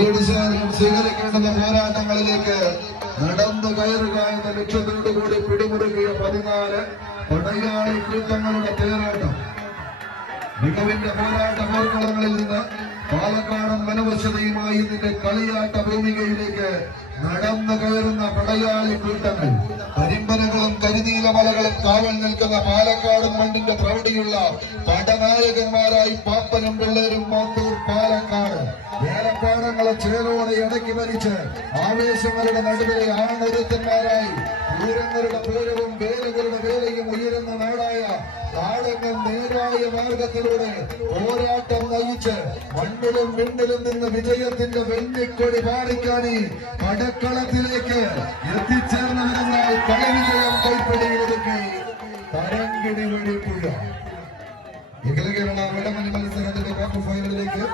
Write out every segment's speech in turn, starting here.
സ്വീകരിക്കേണ്ടുന്ന പോരാട്ടങ്ങളിലേക്ക് നടന്നു കയറുക എന്ന ലക്ഷ്യത്തോടുകൂടി പിടിമുറുകിയ 14 പടയാളി കൂട്ടങ്ങളുടെ തേരോട്ടം മികവിന്റെ പോരാട്ട പോർക്കളങ്ങളിൽ നിന്ന് പാലക്കാടൻ വനവശതയുമായി ഇതിന്റെ കളിയാട്ട ഭൂമികയിലേക്ക് നടന്നു കയറുന്ന പടയാളി കൂട്ടങ്ങൾ കരിമ്പനകളും കരിനീലമലകളും കാവൽ നിൽക്കുന്ന പാലക്കാടൻ മണ്ണിന്റെ പ്രൗഢിയുള്ള പടനായകന്മാരായി പാപ്പനും പിള്ളേരും മാത്തൂർ പാലക്കാട് വേലപ്പാടങ്ങളെ ചേരോടെ ഇടയ്ക്ക് ഭരിച്ച് ആവേശങ്ങളുടെ നടുവിലെ ആണൊരുത്തന്മാരായി പൂരങ്ങളുടെ പൂരവും വേലുകളുടെ വേലയും ഉയരുന്ന നാടായ നാടകം നേരായ മാർഗത്തിലൂടെ പോരാട്ടം നയിച്ച് മണ്ണിലും വിണ്ണിലും നിന്ന് വിജയത്തിന്റെ വെള്ളിക്കൊടി പാറിക്കാനി പടക്കളത്തിലേക്ക് എത്തിച്ചേർന്നവരുമായി കളിവിജയം കൈപ്പിടിയിലൊതുക്കി തരങ്കിടി വെടിപ്പുഴ അഖില കേരള വടമണി മത്സരത്തിന്റെ ക്വാർട്ടർ ഫൈനലിലേക്ക്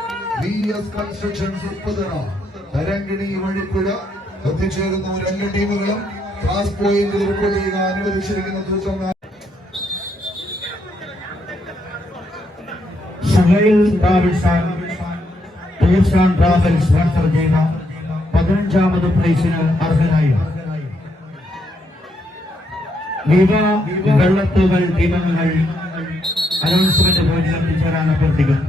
VS കൺസ്ട്രക്ഷൻസ് ഉൾപ്പെടുന്ന തരങ്കിണി വഴിപ്പുഴ എത്തിച്ചേരുന്ന രണ്ട് ടീമുകളും ക്ലാസ് പോയിന്റിൽ റിപ്പോർട്ട് ചെയ്യുക അനുവദിച്ചിരിക്കുന്ന ദിവസം ട്രാവൽസ് സ്പോൺസർ ചെയ്യുന്ന 15ാമത് പ്രൈസിന് അർഹനായി വെള്ളത്തുകൾ ടീമംഗങ്ങൾ അനൗൺസ്മെന്റ് പോയിന്റിൽ എത്തിച്ചേരാൻ അഭ്യർത്ഥിക്കുന്നു.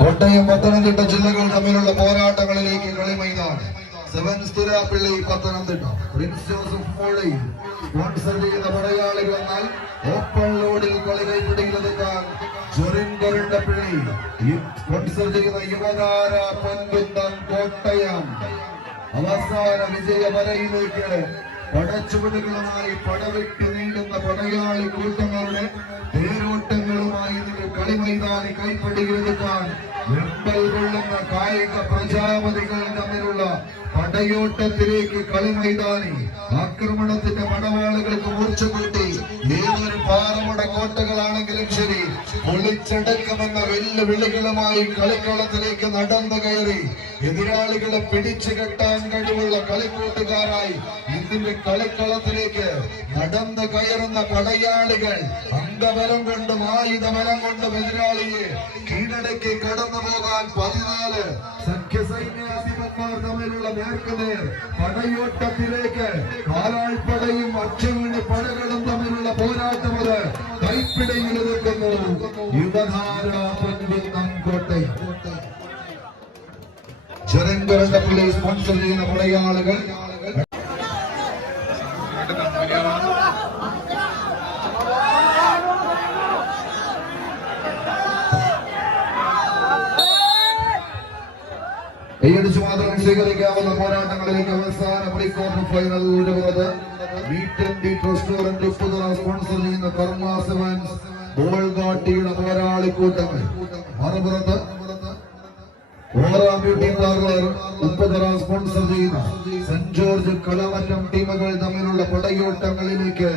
കോട്ടയം പത്തനംതിട്ട ജില്ലകൾ തമ്മിലുള്ള പോരാട്ടങ്ങളിലേക്ക് കളി മൈതാനം സെവൻസ് തുരാപ്പിള്ളി പത്തനംതിട്ട പ്രിൻസ് ജോസഫ് മോളി സ്പോൺസർ ചെയ്യുന്ന പടയാളികൾ വന്നാൽ ഓപ്പൺ ലോഡിൽ കളി കൈപ്പിടിയിലെടുക്കാൻ ജൊറിൻകറിന്റെ പിള്ളി സ്പോൺസർ ചെയ്യുന്ന യുവതാര പൊൻകുന്നം കോട്ടയം അവസാന വിജയവരയിലേക്ക് പടച്ചുവടുകളുമായി പടവിട്ട് നീണ്ടുന്ന പടയാളി കൂട്ടങ്ങളുടെ തേരോട്ടങ്ങളുമായി കളി മൈതാനി കൈപ്പിടിയിലെടുക്കാൻ വെമ്പൽ കൊള്ളുന്ന കായിക പ്രജാപതികൾ തമ്മിലുള്ള പടയോട്ടത്തിലേക്ക് കളി മൈതാനി ആക്രമണത്തിന്റെ പടവാളുകൾക്ക് മൂർച്ച കൂട്ടി ഏതൊരു പാറമട കോട്ടകളാണെങ്കിലും ശരി പൊളിച്ചടക്കുമെന്ന വെല്ലുവിളികളുമായി കളിക്കളത്തിലേക്ക് നടന്നു കയറി എതിരാളികളെ പിടിച്ചു കെട്ടാൻ കഴിവുള്ള കളിക്കൂട്ടുകാരായി ഇതിന്റെ കളിക്കളത്തിലേക്ക് നടന്നു കയറുന്ന പടയാളികൾ അംഗബലം കൊണ്ടും ആയുധബലം കൊണ്ടും എതിരാളിയെ കീഴടക്കി കടന്നു പോകാൻ 14 സഖ്യസൈന്യാധിപന്മാർ തമ്മിലുള്ള നേർക്കുനേർ പടയോട്ടത്തിലേക്ക് കാലാൾപ്പടയും അക്ഷമണി പടകളും തമ്മിലുള്ള പോരാട്ടം അത് കൈപ്പിടയിൽ നിൽക്കുന്നു. യുവധാര പൊൻകുന്നം കോട്ടയം ജൊറിൻകറിന്റെ പിള്ളി സ്പോൺസർ ചെയ്യുന്ന പടയാളികൾ കൈയടിച്ചു മാത്രം സ്വീകരിക്കാവുന്ന പോരാട്ടങ്ങളിലേക്ക് അവസാന പ്രീ ക്വാർട്ടർ ഫൈനൽ വരുന്നത് മീറ്റ് റെസ്റ്റോറന്റ് ഉപ്പുതറ സ്പോൺസർ ചെയ്യുന്ന കർമ്മ സെവൻസ് ബോൾഗാട്ടിയുടെ പോരാളിക്കൂട്ടങ്ങൾ മറുപുറത്ത് ഓറ ബ്യൂട്ടി പാർലർ ഉപ്പുതറ സ്പോൺസർ ചെയ്യുന്ന സെന്റ് ജോർജ് കളമറ്റം ടീമുകൾ തമ്മിലുള്ള പടയോട്ടങ്ങളിലേക്ക്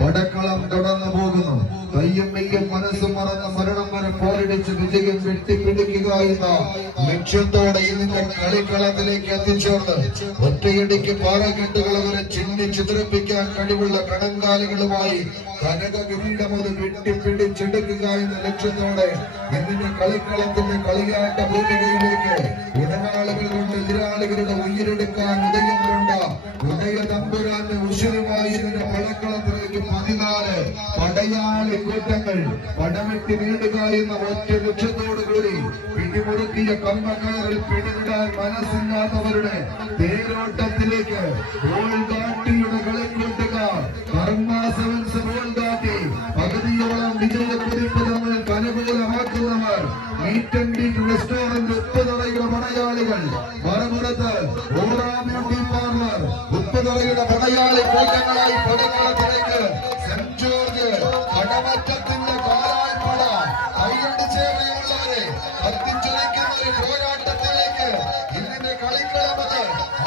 പടക്കളം കടന്നു പോകുന്നു. കയ്യും മെയ്യും മനസ്സും മറന്ന് മരണം വരെ പോരടിച്ച് വിജയം വെട്ടിപ്പിടിക്കുക എന്ന ലക്ഷ്യത്തോടെ ഇതിന്റെ കളിക്കളത്തിലേക്ക് എത്തിച്ചേർന്ന് ഒറ്റയടിക്ക് പാറക്കെട്ടുകൾ വരെ ചിന്നി ചിതറിപ്പിക്കാൻ കഴിവുള്ള കണങ്കാലുകളുമായി കനക കിരീടം അത് വെട്ടിപ്പിടിച്ചെടുക്കുക എന്ന ലക്ഷ്യത്തോടെ ഇതിന്റെ കളിക്കളത്തിന്റെ കളിയാട്ട ഭൂമികയിലേക്ക് ഇടനാളുകൾ കൊണ്ട് എതിരാളികളുടെ ഉയരെടുക്കാൻ ഉദയം കൊണ്ട ഉദയ തമ്പുരാന്റെ ഉശിരുമായി ഇതിന്റെ കളക്കളത്തിലേക്ക് 14 പടയാളി കൂട്ടങ്ങൾ പടമെട്ടി നേടുക എന്ന ഒറ്റ ലക്ഷ്യത്തോടുകൂടി പിടിമുറുക്കിയ കമ്പക്കയറിൽ പിടിവിടാൻ മനസ്സില്ലാത്തവരുടെ തേരോട്ടത്തിലേക്ക് ബോൾഗാട്ടിയുടെ കളിക്കൂട്ടുകാർ കർമ്മ സെവൻസ് ബോൾഗാട്ടി പകുതിയോളം വിജയക്കുതിപ്പ് തമ്മിൽ അനുകൂലമാക്കുന്നവർ മീറ്റ് ആൻഡ് ബീറ്റ് റെസ്റ്റോറന്റ് ഉപ്പുതറയുടെ പടയാളികൾ മറുപുറത്ത് ഓറ ബ്യൂട്ടി പാർലർ ഉപ്പുതറയുടെ പടയാളി കൂട്ടങ്ങളായി പടകളത്തിലേക്ക് സെന്റ് ജോർജ് കടമറ്റത്തിന്റെ കാലാൾപ്പട കൈയടിച്ചേറിയുള്ളവരെ കത്തിച്ചുരയ്ക്കുന്ന ഒരു പോരാട്ടത്തിലേക്ക് ഇതിന്റെ കളിക്കളമത്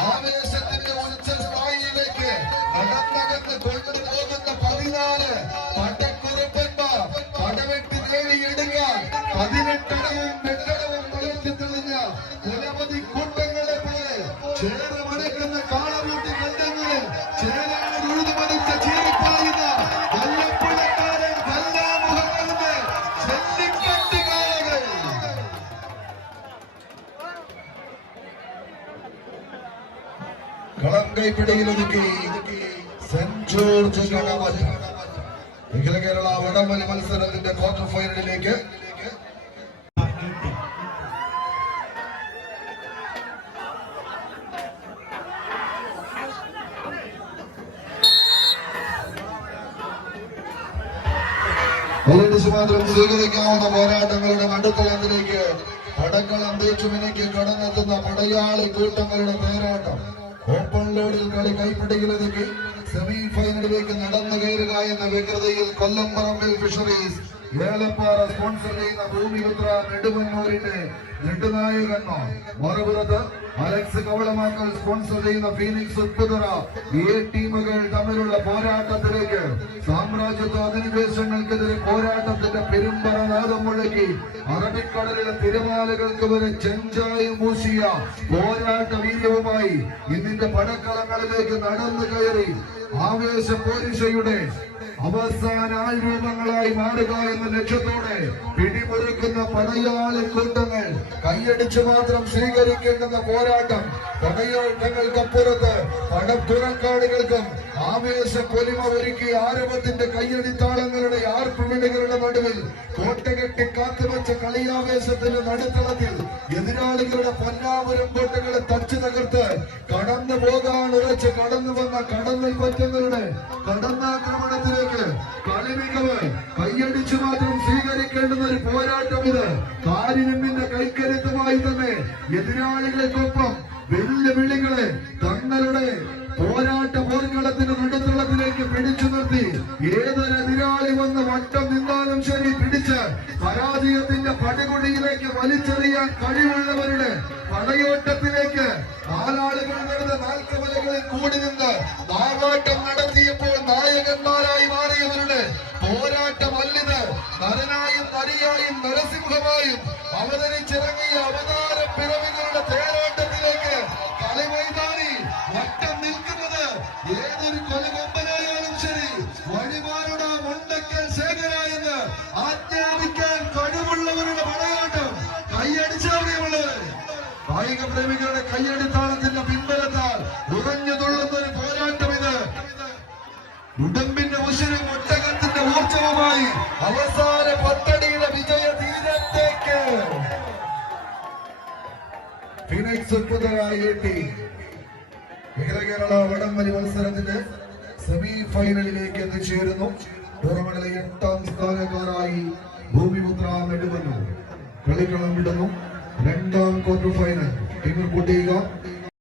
ആവേശത്തിന്റെ ഉച്ചസ്ഥായിയിലേക്ക് നടന്നകന്ന് കൊണ്ടുപോകുന്ന 14 പടക്കുറുപ്പന്മാർ പടവെട്ടി നേടിയെടുക്കാൻ കൈപ്പിടിയിലൊതുക്കി സെന്റ് ജോർജ് കടമറ്റ. അഖില കേരള വടംവലി മത്സരത്തിന്റെ ക്വാർട്ടർ ഫൈനലിലേക്ക് മാത്രം സ്വീകരിക്കാവുന്ന പോരാട്ടങ്ങളുടെ നടുത്തളത്തിലേക്ക് പടക്കളം തേച്ചുമിനയ്ക്ക് കടന്നെത്തുന്ന പടയാളി കൂട്ടങ്ങളുടെ പോരാട്ടം. ഓപ്പൺ ലോഡിൽ കളി കൈപ്പിടിയിലൊതുക്കി സെമി ഫൈനലിലേക്ക് നടന്നു കയറുക എന്ന വ്യഗ്രതയിൽ കൊല്ലംപറമ്പിൽ ഫിഷറീസ് ഏലപ്പാറ സ്പോൺസർ ചെയ്യുന്ന ഭൂമിപുത്ര നെടുമന്നൂരിന്റെ നെടുനായകന്മാർ, മറുപുറത്ത് അലക്സ് കവളമാക്കൽ സ്പോൺസർ ചെയ്യുന്ന ഫീനിക്സ് ഉപ്പുതറ ടീമുകൾ തമ്മിലുള്ള പോരാട്ടത്തിലേക്ക് സാമ്രാജ്യത്വ അധിനിവേശങ്ങൾക്കെതിരെ പോരാട്ടത്തിന്റെ പെരുമ്പറ നാദം മുഴക്കി അറബിക്കടലിലെ തിരമാലകൾക്ക് വരെ ചെഞ്ചായി മൂശിയ പോരാട്ട വീര്യവുമായി ഇന്നിന്റെ പടക്കളങ്ങളിലേക്ക് നടന്നു കയറി ആവേശ പോരിഷയുടെ അവസാന ആയുധങ്ങളായി മാറുക എന്ന ലക്ഷ്യത്തോടെ പിടിമുറുക്കുന്ന പടയാളി കൂട്ടങ്ങൾ കൈയടിച്ച് മാത്രം സ്വീകരിക്കേണ്ടുന്ന പോരാട്ടം. പടയോട്ടങ്ങൾക്കപ്പുറത്ത് പടപ്പുറക്കാടുകൾക്കും ആവേശ പൊലിമ ഒരുക്കി ആരവത്തിന്റെ കയ്യടിത്താളങ്ങളുടെ ആർപ്പുവിളികളുടെ നടുവിൽ കോട്ടകെട്ടി കാത്തുവച്ച കളിയാവേശത്തിന്റെ നടുത്തളത്തിൽ എതിരാളികളുടെ പൊന്നാപുരം കോട്ടകളെ തച്ചു തകർത്ത് കടന്നു പോകാൻ ഉറച്ച് കടന്നു വന്ന കടന്നൽ പറ്റങ്ങളുടെ കടന്നാക്രമണത്തിലേക്ക് കളിമികവ് കൈയടിച്ചു മാത്രം സ്വീകരിക്കേണ്ടുന്ന ഒരു പോരാട്ടം ഇത്. കാരിനിമ്മിന്റെ കൈക്കരുത്തുമായി തന്നെ എതിരാളികൾക്കൊപ്പം വെല്ലുവിളികളെ തങ്ങളുടെ പോരാട്ട പോർക്കളത്തിന്റെ നടുത്തളത്തിലേക്ക് പിടിച്ചു നിർത്തി ഏതൊരു എതിരാളി വന്ന് വട്ടം നിന്നാലും ശരി പിടിച്ച് പരാജയത്തിന്റെ പടുകുഴിയിലേക്ക് വലിച്ചെറിയാൻ കഴിവുള്ളവരുടെ പടയോട്ടത്തിലേക്ക് നാലാളുകൾ നടന്ന നാൽക്കവലകളിൽ കൂടി നിന്ന് നാവാട്ടം നടത്തിയപ്പോൾ നായകന്മാരായി മാറിയവരുടെ പോരാട്ടമല്ലിത്. നരനായും നരിയായും നരസിംഹമായും അവതരിച്ചിറങ്ങിയ അവതാര പിറവികളുടെ തേരോട്ടത്തിലേക്ക് കളിമൈതാനി വട്ടം നിൽക്കുന്നത് ഏതൊരു കൊലകൊമ്പനായാലും ശരി വഴിമാറുട മുണ്ടക്കൽ ശേഖര എന്ന് ആജ്ഞാപിക്കാൻ കഴിവുള്ളവരുടെ പടയോട്ടം. കൈയടിച്ചവരെയുള്ളത് കായിക പ്രേമികളുടെ കയ്യടിത്താളത്തിന്റെ പിൻബലത്താൽ ഉറഞ്ഞു തുള്ളുന്ന ഒരു പോരാട്ടം ഇത്. ഉടമ്പിന്റെ ഉശിരും ഒട്ടകത്തിന്റെ ഊർജവുമായി അവസാന പത്തടിയുടെ വിജയ തീരത്തേക്ക് ഫിനിക്സ് ഉപ്പുതറായി എത്തി. അഖില കേരള വടംവലി മത്സരത്തിന്റെ സെമി ഫൈനലിലേക്ക് എത്തിച്ചേരുന്നു. ടൂർണമെന്റിലെ 8ാം സ്ഥാനക്കാരായി ഭൂമിപുത്ര നെടുമന്നൂർ കളിക്കളം വിടുന്നു. 2ാം ക്വാർട്ടർ ഫൈനൽ ടീമിൽ കൂട്ടിയുക